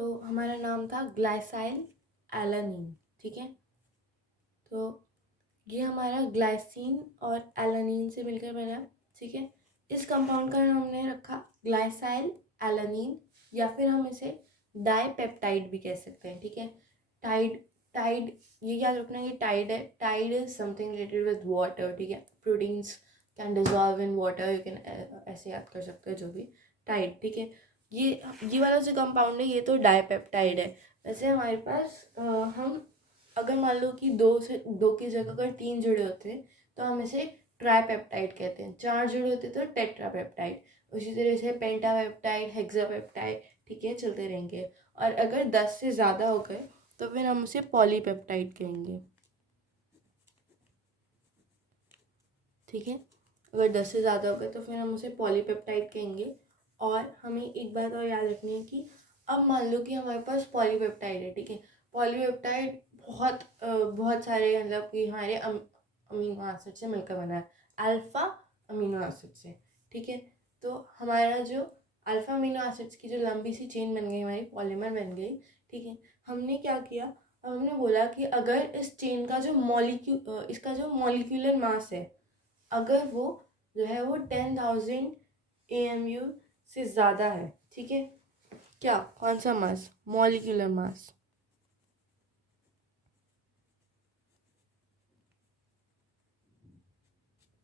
तो हमारा नाम था ग्लाइसाइल एलानिन, ठीक है। तो ये हमारा ग्लाइसिन और एलानिन से मिलकर बना, ठीक है। इस कंपाउंड का नाम हमने रखा ग्लाइसाइल एलानिन, या फिर हम इसे डाइपेप्टाइड भी कह सकते हैं, ठीक है। टाइड टाइड ये याद रखना, ये टाइड है। Tide is something related with water, ठीक है। Proteins can dissolve in water, you can ऐसे याद कर सकते हो जो भी टाइड, ठीक है। ये वाला जो कंपाउंड है ये तो डाइपेप्टाइड है। वैसे हमारे पास हम अगर मान लो कि दो की जगह अगर 3 जुड़े होते तो हम इसे ट्राईपेप्टाइड कहते हैं। 4 जुड़े होते तो टेट्रापेप्टाइड। उसी तरह से पेंटापेप्टाइड, हेक्सापेप्टाइड, ठीक है, चलते रहेंगे। और अगर 10 से ज़्यादा हो गए तो फिर हम उसे पॉलीपेप्टाइड कहेंगे, ठीक है। अगर 10 से ज़्यादा हो गए तो फिर हम उसे पॉलीपेप्टाइड कहेंगे। और हमें एक बात और याद रखनी है कि अब मान लो कि हमारे पास पॉलीपेप्टाइड है, ठीक है। पॉलीपेप्टाइड बहुत सारे मतलब कि हमारे अमीनो एसिड से मिलकर बना है, अल्फ़ा अमीनो एसिड से, ठीक है। तो हमारा जो अल्फ़ा अमीनो एसिड्स की जो लंबी सी चेन बन गई, हमारी पॉलीमर बन गई, ठीक है। हमने क्या किया, अब हमने बोला कि अगर इस चेन का जो इसका जो मॉलिक्यूलर मास है, अगर वो जो है वो 10,000 AMU से ज़्यादा है, ठीक है। क्या, कौन सा मास? मॉलिक्यूलर मास,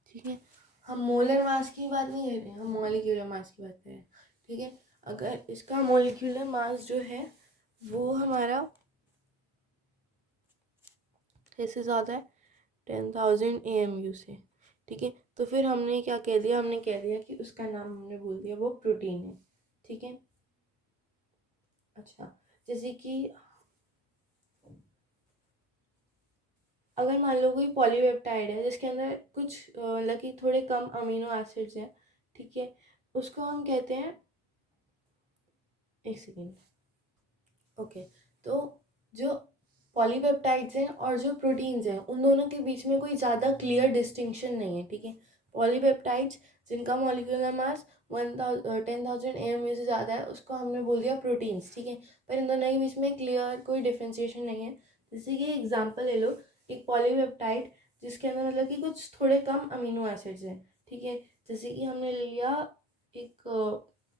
ठीक है। हम मोलर मास की बात नहीं कर रहे हैं, हम मॉलिक्यूलर मास की बात कर रहे हैं, ठीक है। अगर इसका मॉलिक्यूलर मास जो है वो हमारा कैसे ज़्यादा है, 10,000 AMU से, ठीक है। तो फिर हमने क्या कह दिया, हमने कह दिया कि उसका नाम हमने बोल दिया वो प्रोटीन है, ठीक है। अच्छा, जैसे कि अगर मान लो कोई पॉलीपेप्टाइड है जिसके अंदर कुछ मतलब कि थोड़े कम अमीनो एसिड्स हैं, ठीक है, उसको हम कहते हैं, एक सेकेंड, ओके। तो जो पॉलीपेप्टाइड्स हैं और जो प्रोटीन्स हैं उन दोनों के बीच में कोई ज़्यादा क्लियर डिस्टिंक्शन नहीं है, ठीक है। पॉलीपेप्टाइड्स जिनका मॉलिक्यूलर मास 10,000 AMU से ज़्यादा है उसको हमने बोल दिया प्रोटीन्स, ठीक है। पर इन दोनों के बीच में क्लियर कोई डिफ्रेंसिएशन नहीं है। जैसे कि एग्जांपल ले लो, एक पॉलीपेप्टाइड जिसके अंदर मतलब कि कुछ थोड़े कम अमीनो एसिड्स हैं, ठीक है। जैसे कि हमने ले लिया एक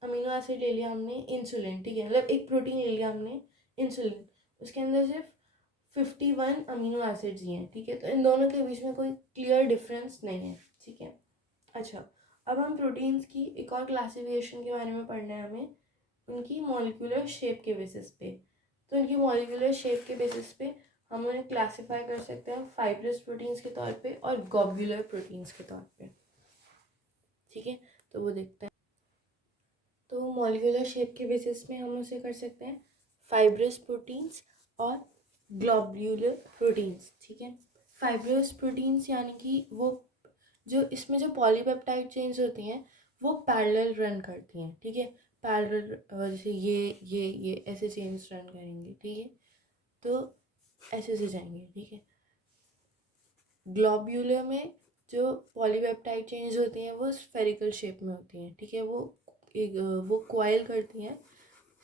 अमीनो एसिड ले लिया हमने इंसुलिन, ठीक है, मतलब एक प्रोटीन ले लिया हमने इंसुलिन, उसके अंदर सिर्फ 51 अमीनो एसिड्स ही हैं, ठीक है। तो इन दोनों के बीच में कोई क्लियर डिफरेंस नहीं है, ठीक है। अच्छा, अब हम प्रोटीन्स की एक और क्लासिफिकेशन के बारे में पढ़ना है हमें, उनकी मॉलिक्यूलर शेप के बेसिस पे। तो उनकी मॉलिक्यूलर शेप के बेसिस पे हम उन्हें क्लासीफाई कर सकते हैं फाइब्रस प्रोटीन्स के तौर पे और ग्लोब्यूलर प्रोटीन्स के तौर पे, ठीक है। तो वो देखते हैं। तो मॉलिक्यूलर शेप के बेसिस में हम उसे कर सकते हैं फाइब्रस प्रोटीन्स और ग्लोब्यूलर प्रोटीन्स, ठीक है। फाइब्रस प्रोटीन्स यानी कि वो जो इसमें जो पॉलीपेप्टाइड चेन्स होती हैं वो पैरेलल रन करती हैं, ठीक है। पैरेलल जैसे ये ऐसे चेन्स रन करेंगे, ठीक है। तो ऐसे से जाएंगे, ठीक है। ग्लोब्यूलर में जो पॉलीपेप्टाइड चेन्स होती हैं वो स्फेरिकल शेप में होती हैं, ठीक है। वो कॉइल करती हैं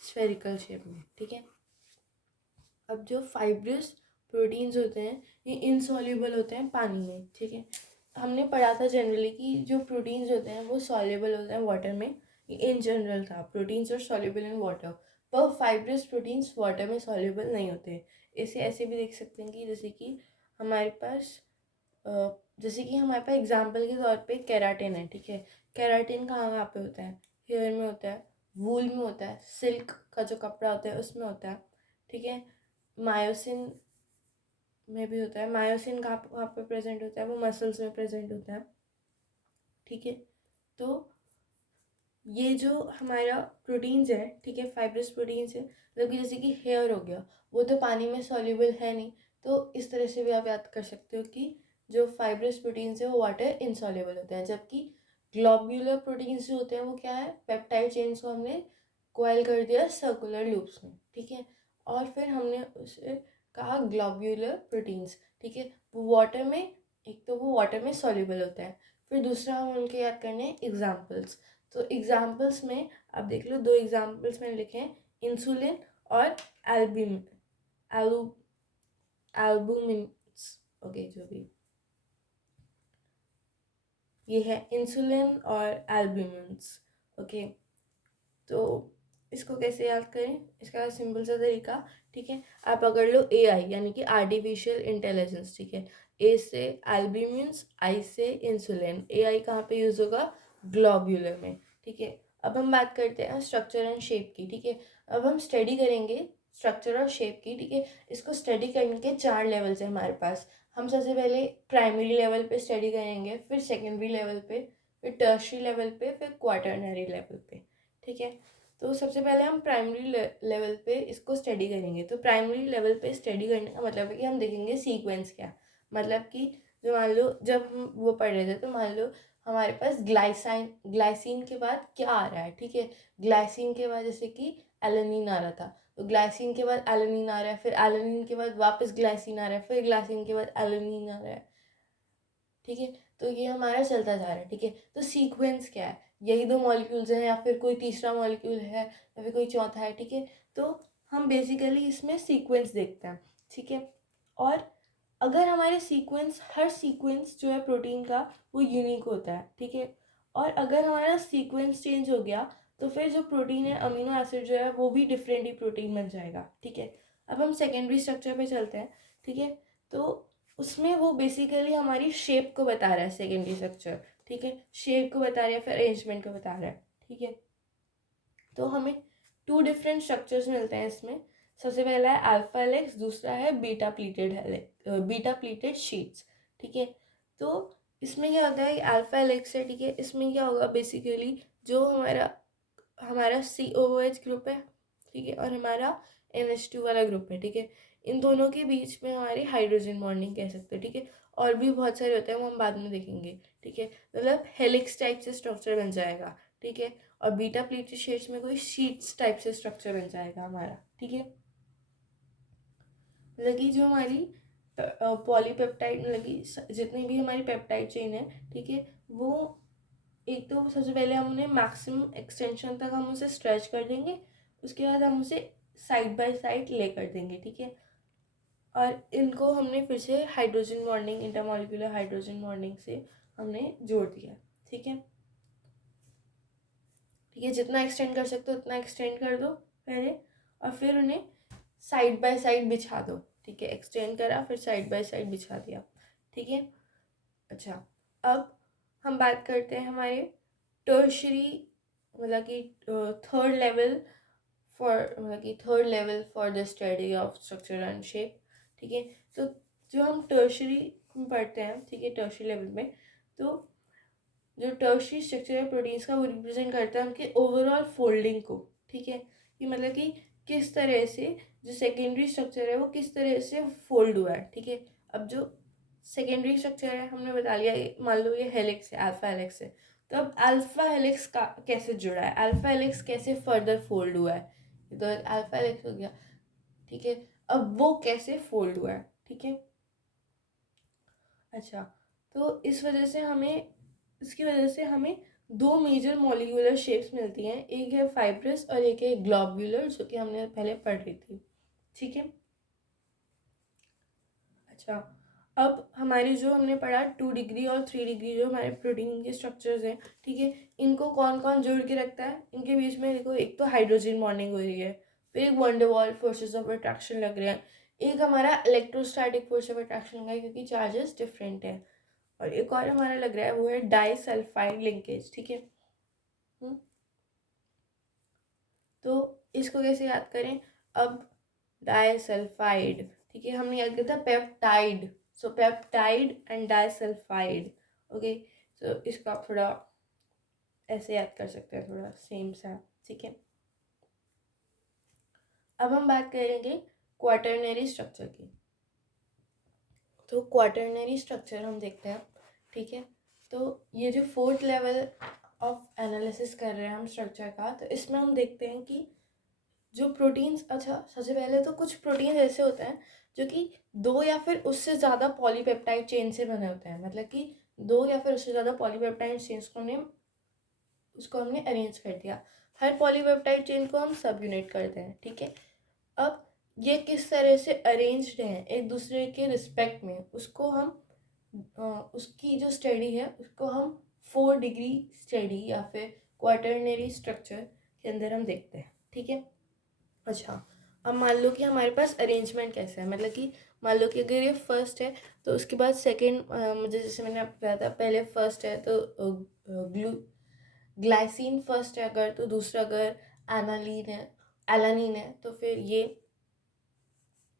स्फेरिकल शेप में, ठीक है। अब जो फाइब्रस प्रोटीन्स होते हैं ये इनसॉल्युबल होते हैं पानी में, ठीक है। हमने पढ़ा था जनरली कि जो प्रोटीन्स होते हैं वो सॉल्युबल होते हैं वाटर में, ये इन जनरल था, proteins are soluble in water. पर फाइब्रस प्रोटीन्स वाटर में सॉल्युबल नहीं होते। इसे ऐसे भी देख सकते हैं कि जैसे कि हमारे पास एग्जाम्पल के तौर पे केराटिन है, ठीक है। केराटिन कहाँ कहाँ पे होता है, हेयर में होता है, वूल में होता है, सिल्क का जो कपड़ा होता है उसमें होता है, ठीक है। मायोसिन में भी होता है। मायोसिन कहाँ पे प्रेजेंट होता है, वो मसल्स में प्रेजेंट होता है, ठीक है। तो ये जो हमारा प्रोटीन्स है, ठीक है, फाइब्रस प्रोटीन्स है, मतलब कि जैसे कि हेयर हो गया वो तो पानी में सॉल्युबल है नहीं, तो इस तरह से भी आप याद कर सकते हो कि जो फाइब्रस प्रोटीन्स है वो वाटर इनसॉल्युबल होते हैं। जबकि ग्लोब्यूलर प्रोटीन्स जो होते हैं वो क्या है, पेप्टाइड चेन्स को हमने कोयल कर दिया सर्कुलर लूप्स में, ठीक है। और फिर हमने उसे कहा ग्लोब्यूलर प्रोटीन्स, ठीक है। वो वाटर में, एक तो वो वाटर में सॉल्युबल होता है, फिर दूसरा हम उनके याद करने एग्जाम्पल्स। तो एग्जाम्पल्स में आप देख लो, 2 एग्जाम्पल्स मैंने लिखे हैं, इंसुलिन और एल्ब्यूमिन एल्बुमिन्स, ओके जो भी ये है इंसुलिन और एल्ब्यूमिन्स। ओके, तो इसको कैसे याद करें, इसका सिंपल सा तरीका, ठीक है, आप पकड़ लो AI यानी कि आर्टिफिशियल इंटेलिजेंस, ठीक है, A से एल्ब्यूमिन्स, I से इंसुलिन, AI कहाँ पे यूज़ होगा, ग्लोब्यूलर में, ठीक है। अब हम बात करते हैं स्ट्रक्चर एंड शेप की, ठीक है। अब हम स्टडी करेंगे स्ट्रक्चर और शेप की, ठीक है। इसको स्टडी करने के 4 लेवल्स हैं हमारे पास। हम सबसे पहले प्राइमरी लेवल पे स्टडी करेंगे, फिर सेकेंडरी लेवल पे, फिर टर्शरी लेवल पे, फिर क्वाटरनरी लेवल पे, ठीक है। तो सबसे पहले हम प्राइमरी लेवल पे इसको स्टडी करेंगे। तो प्राइमरी लेवल पे स्टडी करने का मतलब है कि हम देखेंगे सीक्वेंस क्या, मतलब कि जो मान लो जब हम वो पढ़ रहे थे तो मान लो हमारे पास ग्लाइसिन के बाद क्या आ रहा है, ठीक है। ग्लाइसिन के बाद जैसे कि एलेनिन आ रहा था, तो ग्लाइसिन के बाद एलेनिन आ रहा है, फिर एलेनिन के बाद वापस ग्लाइसिन आ रहा है, फिर ग्लाइसिन के बाद एलेनिन आ रहा है, ठीक है। तो ये हमारा चलता जा रहा है, ठीक है। तो सीक्वेंस क्या है, यही 2 मॉलिक्यूल्स हैं या फिर कोई तीसरा मॉलिक्यूल है या फिर कोई चौथा है, ठीक है। तो हम बेसिकली इसमें सीक्वेंस देखते हैं, ठीक है। और अगर हमारे सीक्वेंस, हर सीक्वेंस जो है प्रोटीन का वो यूनिक होता है, ठीक है। और अगर हमारा सीक्वेंस चेंज हो गया तो फिर जो प्रोटीन है, अमीनो एसिड जो है वो भी डिफरेंट ही प्रोटीन बन जाएगा, ठीक है। अब हम सेकेंडरी स्ट्रक्चर पे चलते हैं, ठीक है। तो उसमें वो बेसिकली हमारी शेप को बता रहा है, सेकेंडरी स्ट्रक्चर, ठीक है, शेप को बता रहा है, फिर अरेंजमेंट को बता रहा है, ठीक है। तो हमें 2 डिफरेंट स्ट्रक्चर्स मिलते हैं इसमें। सबसे पहला है अल्फा हेलिक्स, दूसरा है बीटा प्लीटेड शीट्स, ठीक है। तो इसमें क्या होता है, अल्फा हेलिक्स है, ठीक है। इसमें क्या होगा बेसिकली, जो हमारा हमारा COOH ग्रुप है, ठीक है, और हमारा NH2 वाला ग्रुप है, ठीक है। इन दोनों के बीच में हमारी हाइड्रोजन बॉन्डिंग कह सकते हो, ठीक है। और भी बहुत सारे होते हैं, वो हम बाद में देखेंगे, ठीक है। मतलब हेलिक्स टाइप से स्ट्रक्चर बन जाएगा, ठीक है। और बीटा प्लीटेड शीट्स में कोई शीट्स टाइप से स्ट्रक्चर बन जाएगा हमारा, ठीक है। मतलब कि जो हमारी पॉलीपेप्टाइड, मतलब कि जितनी भी हमारी पेप्टाइड चेन है, ठीक है, वो एक तो सबसे पहले हम उन्हें मैक्सिमम एक्सटेंशन तक हम उसे स्ट्रेच कर देंगे, उसके बाद हम उसे साइड बाय साइड ले कर देंगे, ठीक है। और इनको हमने फिर से hydrogen bonding, intermolecular hydrogen bonding से हमने जोड़ दिया, ठीक है। ठीक है, जितना एक्सटेंड कर सकते हो उतना एक्सटेंड कर दो पहले, और फिर उन्हें साइड बाय साइड बिछा दो, ठीक है। एक्सटेंड करा, फिर साइड बाय साइड बिछा दिया, ठीक है। अच्छा, अब हम बात करते हैं हमारे टर्शरी, मतलब कि third level for the study of structure and shape, ठीक है। तो जो हम टर्शरी में पढ़ते हैं, ठीक है, टर्शरी लेवल में, तो जो टर्शरी स्ट्रक्चर है प्रोटीन्स का वो रिप्रेजेंट करता है उनके ओवरऑल फोल्डिंग को, ठीक है। कि मतलब कि किस तरह से जो सेकेंडरी स्ट्रक्चर है वो किस तरह से फोल्ड हुआ है, ठीक है। अब जो सेकेंडरी स्ट्रक्चर है हमने बता लिया, मान लो ये हेलिक्स है, अल्फा हेलिक्स है, तो अब अल्फा हेलिक्स का कैसे जुड़ा है, अल्फा हेलिक्स कैसे फर्दर फोल्ड हुआ है, तो अल्फा हेलिक्स हो गया, ठीक है। अब वो कैसे फोल्ड हुआ है, ठीक है। अच्छा, तो इसकी वजह से हमें 2 मेजर मॉलिक्यूलर शेप्स मिलती हैं, एक है फाइब्रस और एक है ग्लोब्यूलर, जो कि हमने पहले पढ़ रही थी, ठीक है। अच्छा, अब हमारी जो हमने पढ़ा 2 डिग्री और 3 डिग्री जो हमारे प्रोटीन के स्ट्रक्चर्स हैं, ठीक है, इनको कौन कौन जोड़ के रखता है, इनके बीच में देखो, एक तो हाइड्रोजन बॉन्डिंग हो रही है, फिर एक wonder wall forces of attraction लग रहे हैं, एक हमारा इलेक्ट्रोस्टैटिक फोर्स ऑफ अट्रैक्शन लगा है क्योंकि चार्जेस डिफरेंट है, और एक और हमारा लग रहा है वो है डाइसल्फाइड लिंकेज, ठीक है। तो इसको कैसे याद करें, अब डाइसल्फाइड, ठीक है, हमने याद किया था peptide, so peptide and disulphide, okay. तो इसको आप थोड़ा ऐसे याद कर सकते हैं, थोड़ा सेम सा, ठीक है। अब हम बात करेंगे क्वाटरनरी स्ट्रक्चर की। तो क्वाटरनरी स्ट्रक्चर हम देखते हैं, ठीक है। तो ये जो 4th लेवल ऑफ एनालिसिस कर रहे हैं हम स्ट्रक्चर का, तो इसमें हम देखते हैं कि जो प्रोटीन्स, अच्छा सबसे पहले तो कुछ प्रोटीन्स ऐसे होते हैं जो कि 2 या फिर उससे ज़्यादा पॉलीपेप्टाइड चेन से बने होते हैं, मतलब कि 2 या फिर उससे ज़्यादा पॉलीपेप्टाइड चेन्स को हमने अरेंज कर दिया, हर पॉलीपेप्टाइड चेन को हम सब यूनिट करते हैं, ठीक है। अब ये किस तरह से अरेंज्ड हैं एक दूसरे के रिस्पेक्ट में, उसको हम उसकी जो स्टडी है उसको हम 4 डिग्री स्टडी या फिर क्वाटरनरी स्ट्रक्चर के अंदर हम देखते हैं, ठीक है। अच्छा, अब मान लो कि हमारे पास अरेंजमेंट कैसा है, मतलब कि मान लो कि अगर ये फर्स्ट है तो उसके बाद सेकंड, मुझे जैसे मैंने आपको बताया था पहले फर्स्ट है तो ग्लाइसिन फर्स्ट है, अगर तो दूसरा अगर एनालीन है एलानीन है तो फिर ये,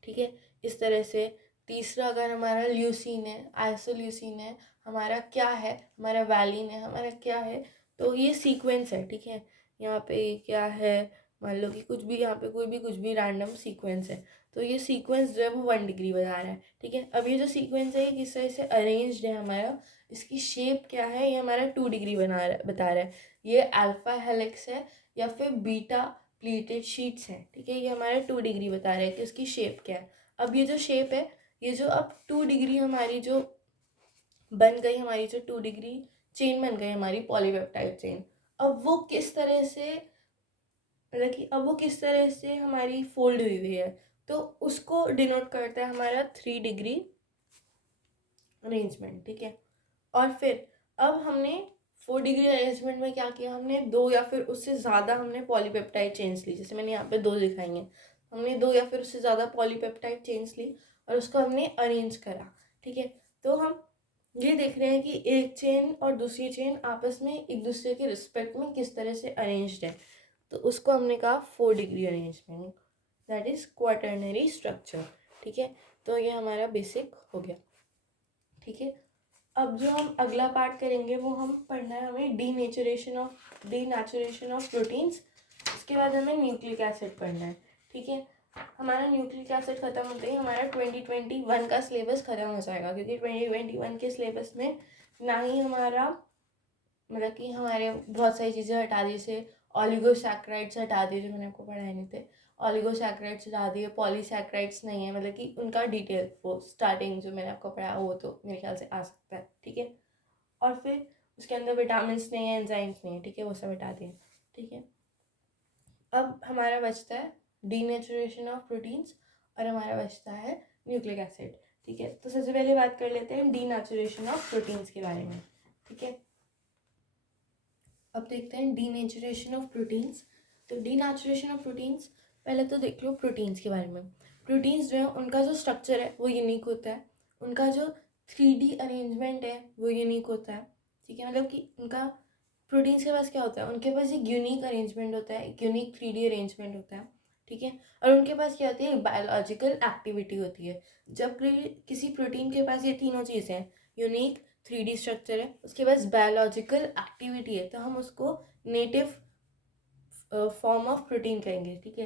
ठीक है। इस तरह से तीसरा अगर हमारा ल्यूसीन है, आइसोल्यूसीन है, हमारा क्या है, हमारा वैलिन है, हमारा क्या है, तो ये सीक्वेंस है, ठीक है। यहाँ पे क्या है, मान लो कि कुछ भी यहाँ पे कोई भी कुछ भी रैंडम सीक्वेंस है, तो ये सीक्वेंस जो है वो 1 डिग्री बता रहा है, ठीक है। अब ये जो सीक्वेंस है ये किस तरह से अरेंज्ड है हमारा, इसकी शेप क्या है, ये हमारा 2 डिग्री बता रहा है। ये अल्फा हेलिक्स है या फिर बीटा प्लीटेड शीट्स हैं, ठीक है। ये हमारे 2 डिग्री बता रहे हैं कि उसकी शेप क्या है। अब ये जो शेप है, ये जो अब 2 डिग्री हमारी जो बन गई, हमारी जो 2 डिग्री चेन बन गई हमारी पॉलीपेप्टाइड चेन, अब वो किस तरह से, मतलब कि अब वो किस तरह से हमारी फोल्ड हुई हुई है, तो उसको डिनोट करता है हमारा 3 डिग्री अरेंजमेंट, ठीक है। और फिर अब हमने 4 डिग्री अरेंजमेंट में क्या किया, हमने 2 या फिर उससे ज़्यादा हमने पॉलीपेप्टाइड चेन्स ली, जैसे मैंने यहाँ पे 2 दिखाई हैं, हमने 2 या फिर उससे ज़्यादा पॉलीपेप्टाइड चेन्स ली और उसको हमने अरेंज करा, ठीक है। तो हम ये देख रहे हैं कि एक चेन और दूसरी चेन आपस में एक दूसरे के रिस्पेक्ट में किस तरह से अरेंज्ड है, तो उसको हमने कहा 4 degree arrangement, that is quaternary structure, ठीक है। तो ये हमारा बेसिक हो गया, ठीक है। अब जो हम अगला पार्ट करेंगे वो हम पढ़ना है हमें डीनेचुरेशन ऑफ प्रोटीन्स। इसके बाद हमें न्यूक्लिक एसिड पढ़ना है, ठीक है। हमारा न्यूक्लिक एसिड खत्म होते ही हमारा 2021 का सिलेबस खत्म हो जाएगा, क्योंकि 2021 के सिलेबस में ना ही हमारा, मतलब कि हमारे बहुत सारी चीज़ें हटा दी, जैसे ऑलिगोसैक्राइड्स हटा दिए जो मैंने आपको पढ़ाए नहीं थे, ऑलिगोसैक्राइड्स हटा दिए, पॉलीसैक्राइड्स नहीं है, मतलब कि उनका डिटेल वो स्टार्टिंग जो मैंने आपको पढ़ाया वो तो मेरे ख्याल से आ सकता है, ठीक है। और फिर उसके अंदर विटामिन नहीं है, एंजाइम्स नहीं है, ठीक है, वो सब हटा दिए, ठीक है। अब हमारा बचता है डीनेचुरेशन ऑफ प्रोटीन्स और हमारा बचता है न्यूक्लिक एसिड, ठीक है। तो सबसे पहले बात कर लेते हैं डीनेचुरेशन ऑफ प्रोटीन्स के बारे में, ठीक है। अब देखते हैं डीनेचुरेशन ऑफ प्रोटीन्स। तो डीनेचुरेशन ऑफ प्रोटीन्स, पहले तो देख लो प्रोटीन्स के बारे में। प्रोटीन्स जो है उनका जो स्ट्रक्चर है वो यूनिक होता है, उनका जो 3D अरेंजमेंट है वो यूनिक होता है, ठीक है। मतलब कि उनका, प्रोटीन्स के पास क्या होता है, उनके पास एक यूनिक अरेंजमेंट होता है, एक यूनिक 3D अरेंजमेंट होता है, ठीक है। और उनके पास क्या होती है, एक बायोलॉजिकल एक्टिविटी होती है। जब किसी प्रोटीन के पास ये तीनों चीज़ें हैं, यूनिक 3D स्ट्रक्चर है, उसके पास बायोलॉजिकल एक्टिविटी है, तो हम उसको नेटिव फॉर्म ऑफ प्रोटीन कहेंगे, ठीक है।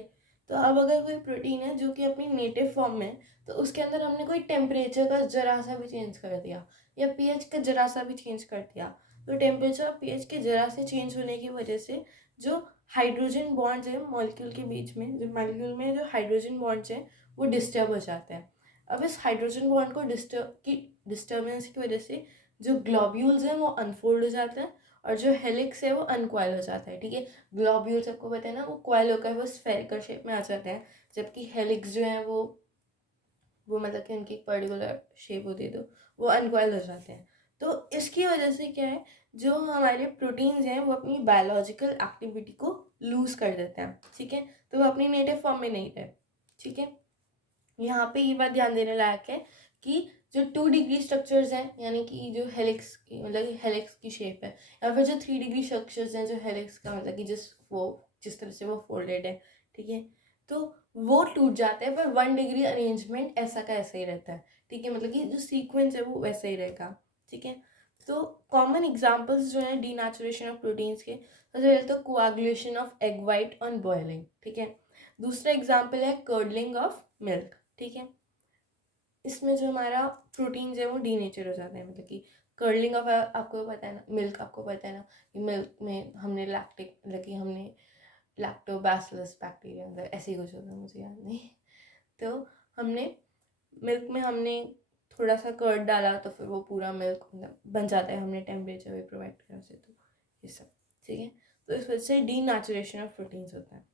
तो अब अगर कोई प्रोटीन है जो कि अपनी नेटिव फॉर्म में है, तो उसके अंदर हमने कोई टेम्परेचर का जरा सा भी चेंज कर दिया या पीएच का जरा सा भी चेंज कर दिया, तो टेम्परेचर और पीएच के जरा से चेंज होने की वजह से जो हाइड्रोजन बॉन्ड्स हैं मॉलिक्यूल के बीच में, जो मॉलिक्यूल में जो हाइड्रोजन बॉन्ड्स हैं वो डिस्टर्ब हो जाते हैं। अब इस हाइड्रोजन बॉन्ड को डिस्टर्बेंस की वजह से जो ग्लोब्यूल्स हैं वो अनफोल्ड हो जाते हैं और जो हेलिक्स है वो अनकॉइल हो जाता है, ठीक है। ग्लोब्यूल सबको पता है ना, वो कॉइल होकर वो स्फेरिकल शेप में आ जाते हैं, जबकि हेलिक्स जो है वो मतलब कि उनकी एक पर्टिकुलर शेप होती है, तो वो अनकॉइल हो जाते हैं। तो इसकी वजह से क्या है, जो हमारे प्रोटीन्स हैं वो अपनी बायोलॉजिकल एक्टिविटी को लूज कर देते हैं, ठीक है। तो वो अपनी नेटिव फॉर्म में नहीं रहे, ठीक है। यहाँ पे ये बात ध्यान देने लायक है कि जो 2 डिग्री स्ट्रक्चर्स हैं, यानी कि जो हेलिक्स की, मतलब हेलिक्स की शेप है, या फिर जो 3 डिग्री स्ट्रक्चर्स हैं जो हेलिक्स का, मतलब कि जिस तरह से वो फोल्डेड है, ठीक है, तो वो टूट जाते हैं, पर 1 डिग्री अरेंजमेंट ऐसा का ऐसा ही रहता है, ठीक है। मतलब कि जो सीक्वेंस है वो वैसा ही रहेगा, ठीक है। तो कॉमन एग्जाम्पल्स जो हैं डीनेचुरेशन ऑफ प्रोटीन्स के, सबसे पहले तो coagulation of egg white on boiling, ठीक है। दूसरा एग्जाम्पल है कर्डलिंग ऑफ मिल्क, ठीक है। इसमें जो हमारा प्रोटीन्स है वो डीनेचर हो जाते हैं, मतलब कि कर्लिंग ऑफ, आपको पता है ना, मिल्क आपको पता है ना कि मिल्क में हमने लैक्टिक, मतलब कि हमने लैक्टोबैसिलस बैक्टीरिया, मतलब ऐसे ही कुछ होता है, मुझे याद नहीं। तो हमने मिल्क में हमने थोड़ा सा कर्ड डाला तो फिर वो पूरा मिल्क मतलब बन जाता है, हमने टेम्परेचर भी प्रोवाइड किया उसे, तो ये सब, ठीक है। तो इस वजह से डीनेचुरेशन ऑफ प्रोटीन्स होता है।